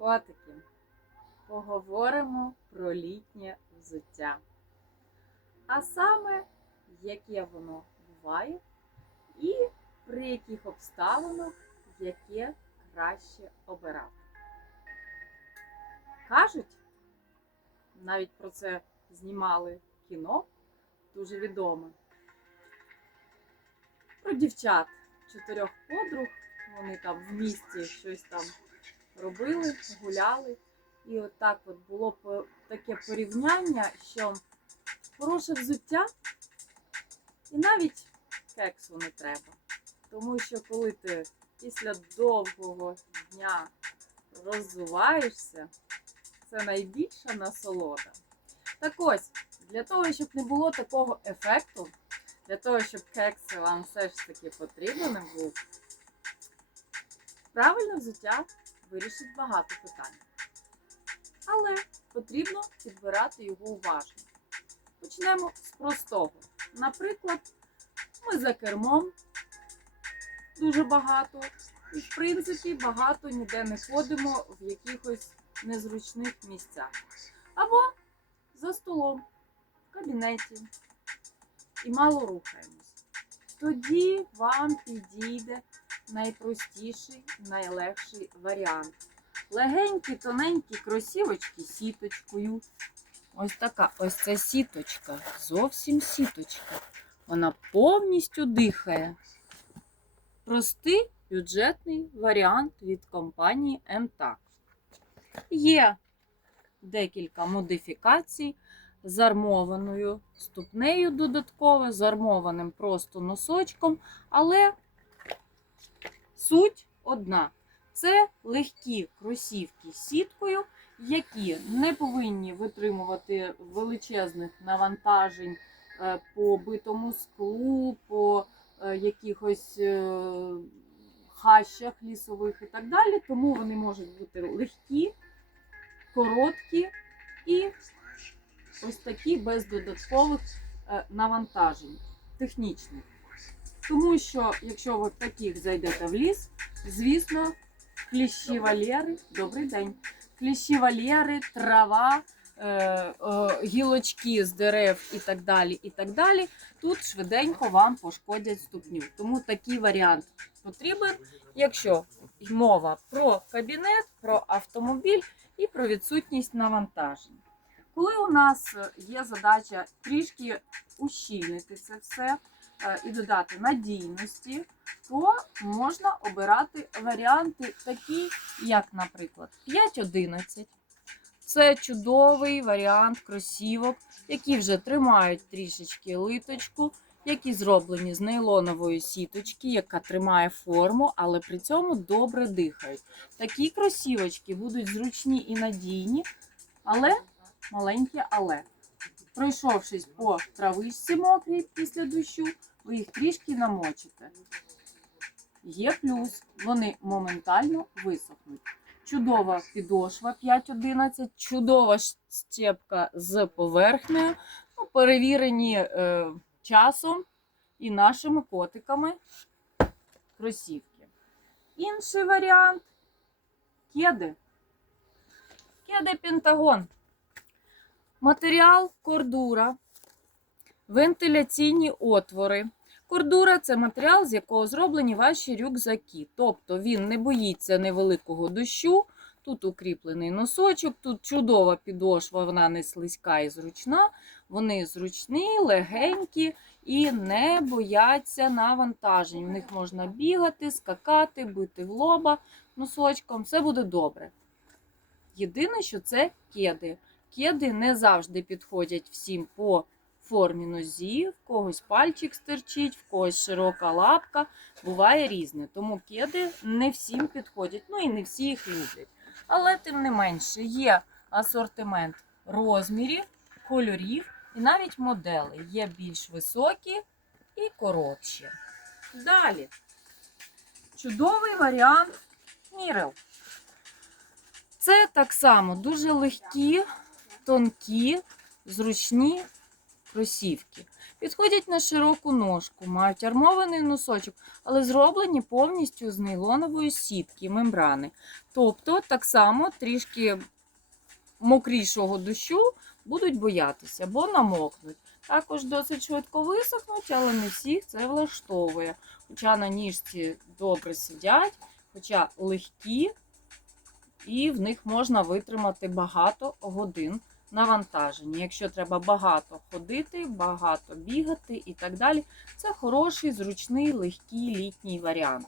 Котики, поговоримо про літнє взуття. А саме, яке воно буває і при яких обставинах яке краще обирати. Кажуть, навіть про це знімали кіно дуже відоме. Про дівчат чотирьох подруг. Вони там в місті щось там робили, гуляли. І от так от було таке порівняння, що хороше взуття і навіть кексу не треба. Тому що коли ти після довгого дня роззуваєшся, це найбільша насолода. Так ось, для того, щоб не було такого ефекту, для того, щоб кекс вам все ж таки потрібен був, правильне взуття вирішить багато питань. Але потрібно підбирати його уважно. Почнемо з простого. Наприклад, ми за кермом дуже багато, і, в принципі, багато ніде не ходимо в якихось незручних місцях. Або за столом, в кабінеті і мало рухаємось. Тоді вам підійде найпростіший, найлегший варіант. Легенькі, тоненькі кросівочки сіточкою. Ось така ось ця сіточка, зовсім сіточка. Вона повністю дихає. Простий бюджетний варіант від компанії МТАК. Є декілька модифікацій з армованою ступнею додатково, з армованим просто носочком, але суть одна. Це легкі кросівки з сіткою, які не повинні витримувати величезних навантажень е, по битому склу, по е, якихось е, хащах лісових і так далі. Тому вони можуть бути легкі, короткі і ось такі без додаткових навантажень технічних. Тому що, якщо ви таких зайдете в ліс, звісно, кліщі валєри, добрий день, кліщі валєри, трава, е, е, гілочки з дерев і так далі, і так далі, тут швиденько вам пошкодять ступню. Тому такий варіант потрібен, якщо мова про кабінет, про автомобіль і про відсутність навантажень. Коли у нас є задача трішки ущільнити це все і додати надійності, то можна обирати варіанти такі, як, наприклад, 5.11. Це чудовий варіант кросівок, які вже тримають трішечки литочку, які зроблені з нейлонової сіточки, яка тримає форму, але при цьому добре дихають. Такі кросівочки будуть зручні і надійні, але маленьке але. Пройшовшись по травичці мокрій після дощу, ви їх трішки намочите. Є плюс, вони моментально висохнуть. Чудова підошва 5.11, чудова щепка з поверхнею, ну, перевірені е, часом і нашими котиками кросівки. Інший варіант кеди. Кеди Пентагон. Матеріал кордура, вентиляційні отвори. Кордура це матеріал, з якого зроблені ваші рюкзаки. Тобто він не боїться невеликого дощу. Тут укріплений носочок, тут чудова підошва, вона не слизька і зручна. Вони зручні, легенькі і не бояться навантажень. В них можна бігати, скакати, бити в лоба носочком. Все буде добре. Єдине, що це кеди. Кеди не завжди підходять всім по формі нозі, в когось пальчик стирчить, в когось широка лапка. Буває різне. Тому кеди не всім підходять, ну і не всі їх люблять. Але тим не менше є асортимент розмірів, кольорів і навіть моделей. Є більш високі і коротші. Далі. Чудовий варіант Мірел. Це так само дуже легкі, тонкі, зручні кросівки. Підходять на широку ножку, мають армований носочок, але зроблені повністю з нейлонової сітки, мембрани. Тобто, так само трішки мокрішого дощу будуть боятися, бо намокнуть. Також досить швидко висохнуть, але не всіх це влаштовує. Хоча на ніжці добре сидять, хоча легкі, і в них можна витримати багато годин навантаження. Якщо треба багато ходити, багато бігати і так далі, це хороший, зручний, легкий літній варіант,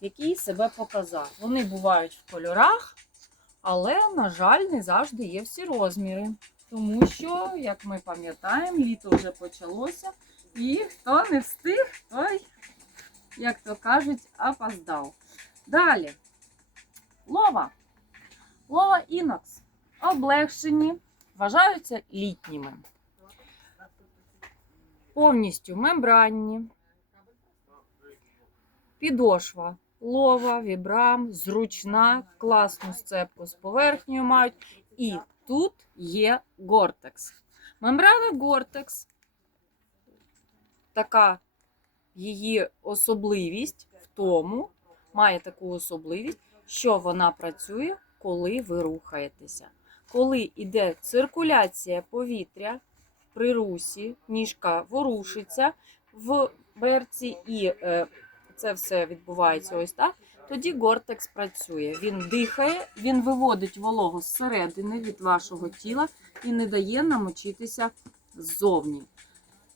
який себе показав. Вони бувають в кольорах, але, на жаль, не завжди є всі розміри. Тому що, як ми пам'ятаємо, літо вже почалося, і хто не встиг, той, як то кажуть, опоздав. Далі. Лова. Лова інокс. Облегшені, вважаються літніми. Повністю мембранні. Підошва. Лова, вібрам, зручна, класну сцепку з поверхнею мають. І тут є гортекс. Мембрана гортекс. Така її особливість в тому, має таку особливість, що вона працює, коли ви рухаєтеся. Коли йде циркуляція повітря при русі, ніжка ворушиться в берці, і е, це все відбувається ось так. Тоді гортекс працює. Він дихає, він виводить вологу зсередини від вашого тіла і не дає намочитися ззовні.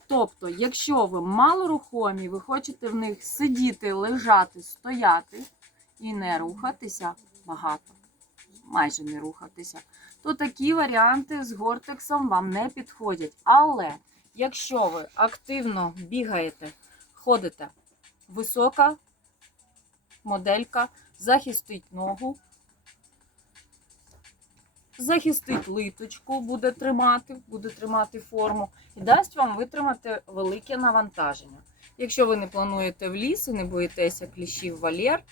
Тобто, якщо ви малорухомі, ви хочете в них сидіти, лежати, стояти і не рухатися багато, майже не рухатися, то такі варіанти з гортексом вам не підходять. Але якщо ви активно бігаєте, ходите, висока моделька захистить ногу, захистить литочку, буде тримати, буде тримати форму і дасть вам витримати велике навантаження. Якщо ви не плануєте в ліс і не боїтеся кліщів валєр,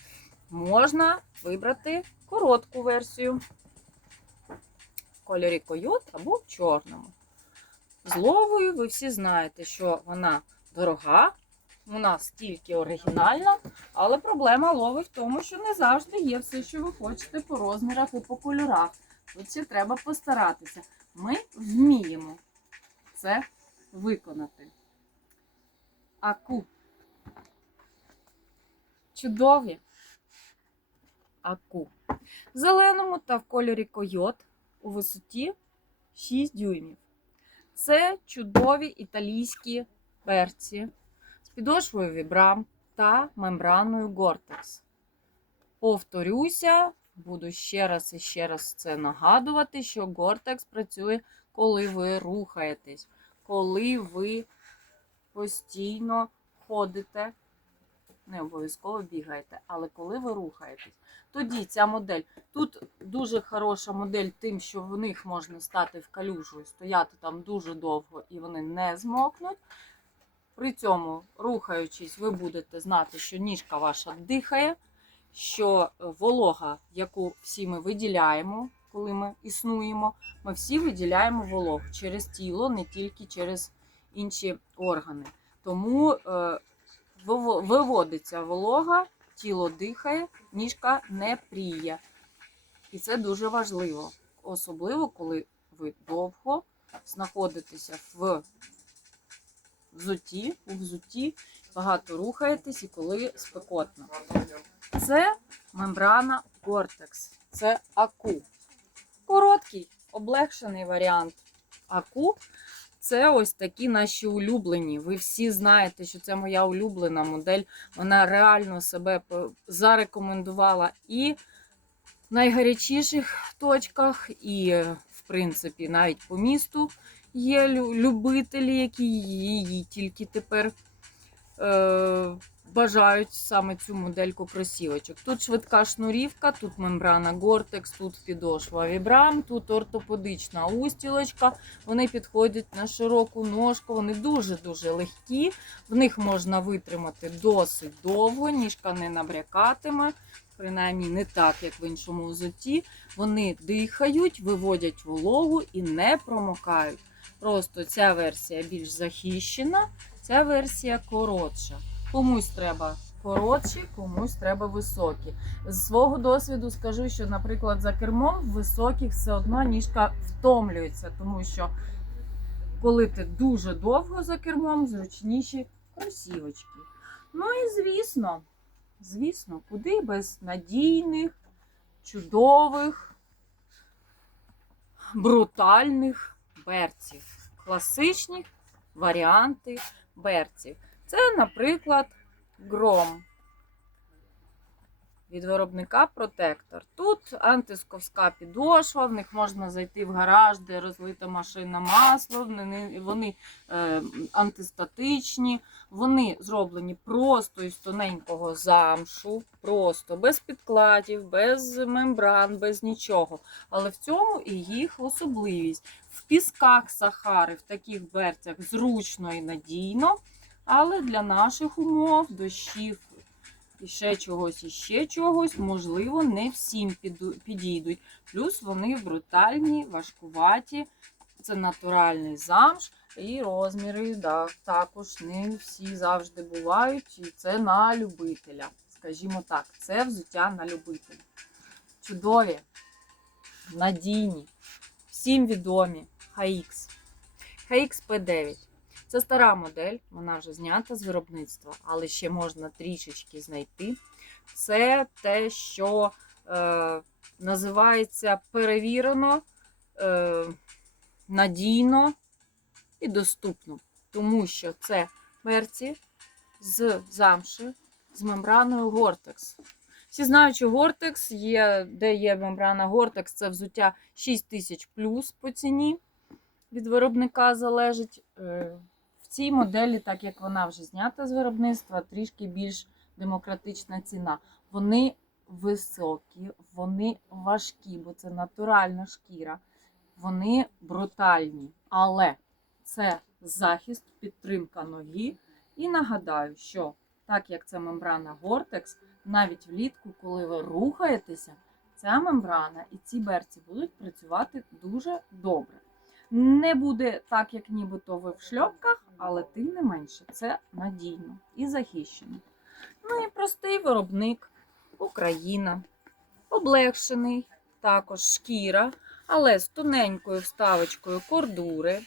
можна вибрати коротку версію кольорі койот або в чорному. З ловою ви всі знаєте, що вона дорога, вона стільки оригінальна, але проблема лови в тому, що не завжди є все, що ви хочете по розмірах і по кольорах. Тут ще треба постаратися. Ми вміємо це виконати. Аку. Чудові. Аку. В зеленому та в кольорі койот у висоті 6 дюймів. Це чудові італійські перці з підошвою вібрам та мембраною Гортекс. Повторюся, буду ще раз і ще раз це нагадувати, що Гортекс працює, коли ви рухаєтесь, коли ви постійно ходите, не обов'язково бігаєте, але коли ви рухаєтесь. Тоді ця модель. Тут дуже хороша модель, тим, що в них можна стати в калюжу і стояти там дуже довго і вони не змокнуть. При цьому, рухаючись, ви будете знати, що ніжка ваша дихає, що волога, яку всі ми виділяємо, коли ми існуємо, ми всі виділяємо вологу через тіло, не тільки через інші органи. Тому е, виводиться волога, тіло дихає, ніжка не пріє. І це дуже важливо, особливо коли ви довго знаходитеся в взутті, у взутті, багато рухаєтесь і коли спекотно. Це мембрана Гортекс, це аку. Короткий, облегшений варіант аку. Це ось такі наші улюблені. Ви всі знаєте, що це моя улюблена модель. Вона реально себе зарекомендувала і в найгарячіших точках, і, в принципі, навіть по місту є любителі, які її тільки тепер е, бажають саме цю модельку кросівочок. Тут швидка шнурівка, тут мембрана Гортекс, тут підошва Вібрам, тут ортопедична устілочка. Вони підходять на широку ножку, вони дуже-дуже легкі. В них можна витримати досить довго, ніжка не набрякатиме. принаймні не так, як в іншому взутті. Вони дихають, виводять вологу і не промокають. Просто ця версія більш захищена, ця версія коротша. Комусь треба коротші, комусь треба високі. З свого досвіду скажу, що, наприклад, за кермом в високих все одно ніжка втомлюється, тому що коли ти дуже довго за кермом, зручніші кросівочки. Ну і звісно, звісно, куди без надійних, чудових, брутальних берців. Класичні варіанти берців. Це, наприклад, гром від виробника Протектор. Тут антисковська підошва, в них можна зайти в гараж, де розлита машина масло, вони, е, антистатичні, вони зроблені просто із тоненького замшу, просто без підкладів, без мембран, без нічого. Але в цьому і їх особливість. В пісках Сахари, в таких берцях зручно і надійно, але для наших умов, дощів і ще чогось, і ще чогось, можливо, не всім підійдуть. Плюс вони брутальні, важкуваті, це натуральний замш, і розміри да, також не всі завжди бувають. І це на любителя. Скажімо так, це взуття на любителя. Чудові, надійні, всім відомі HX. HX P9. Це стара модель, вона вже знята з виробництва, але ще можна трішечки знайти. Це те, що е, називається перевірено, е, надійно і доступно. Тому що це берці з замши, з мембраною Гортекс. Всі знають, що Гортекс є, де є мембрана Гортекс, це взуття 6000 плюс по ціні. Від виробника залежить. Цій моделі, так як вона вже знята з виробництва, трішки більш демократична ціна. Вони високі, вони важкі, бо це натуральна шкіра. Вони брутальні. Але це захист, підтримка ноги. І нагадаю, що так як це мембрана Гортекс, навіть влітку, коли ви рухаєтеся, ця мембрана і ці берці будуть працювати дуже добре. Не буде так, як нібито ви в шльопках, але тим не менше це надійно і захищено. Ну і простий виробник Україна. Облегшений, також шкіра, але з тоненькою вставочкою кордури,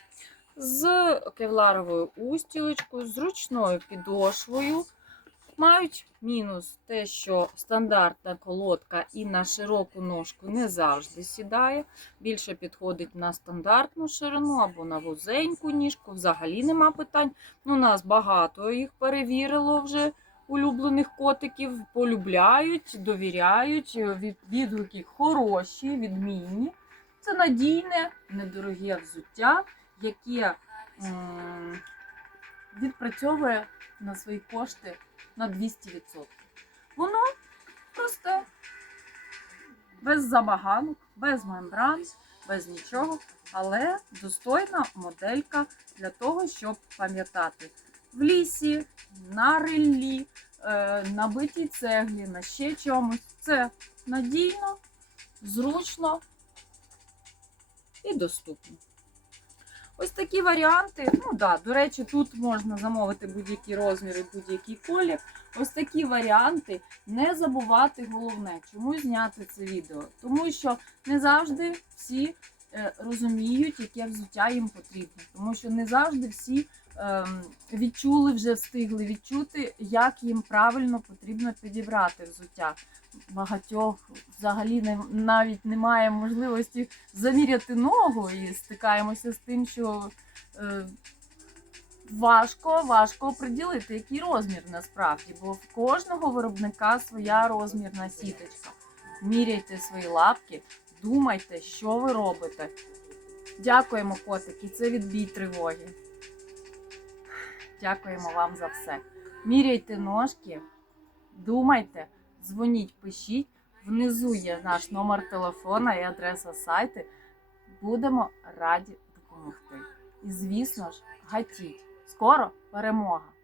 з кевларовою устілочкою, з ручною підошвою. Мають мінус те, що стандартна колодка і на широку ножку не завжди сідає. Більше підходить на стандартну ширину або на вузеньку ніжку. Взагалі нема питань. У нас багато їх перевірило вже улюблених котиків. Полюбляють, довіряють. Від- Відгуки хороші, відмінні. Це надійне, недороге взуття, яке відпрацьовує на свої кошти на 200%. Воно просто без забаганок, без мембран, без нічого, але достойна моделька для того, щоб пам'ятати в лісі, на риллі, е, на битій цеглі, на ще чомусь. Це надійно, зручно і доступно. Ось такі варіанти. Ну да, до речі, тут можна замовити будь-які розміри, будь-який колір. Ось такі варіанти. Не забувати головне, чому зняти це відео. Тому що не завжди всі е, розуміють, яке взуття їм потрібно. Тому що не завжди всі відчули, вже встигли відчути, як їм правильно потрібно підібрати взуття. Багатьох взагалі не, навіть немає можливості заміряти ногу і стикаємося з тим, що е, важко, важко приділити, який розмір насправді, бо в кожного виробника своя розмірна сіточка. Міряйте свої лапки, думайте, що ви робите. Дякуємо, котики, це відбій тривоги. Дякуємо вам за все. Міряйте ножки, думайте, дзвоніть, пишіть. Внизу є наш номер телефона і адреса сайту. Будемо раді допомогти. І, звісно ж, гатіть. Скоро перемога!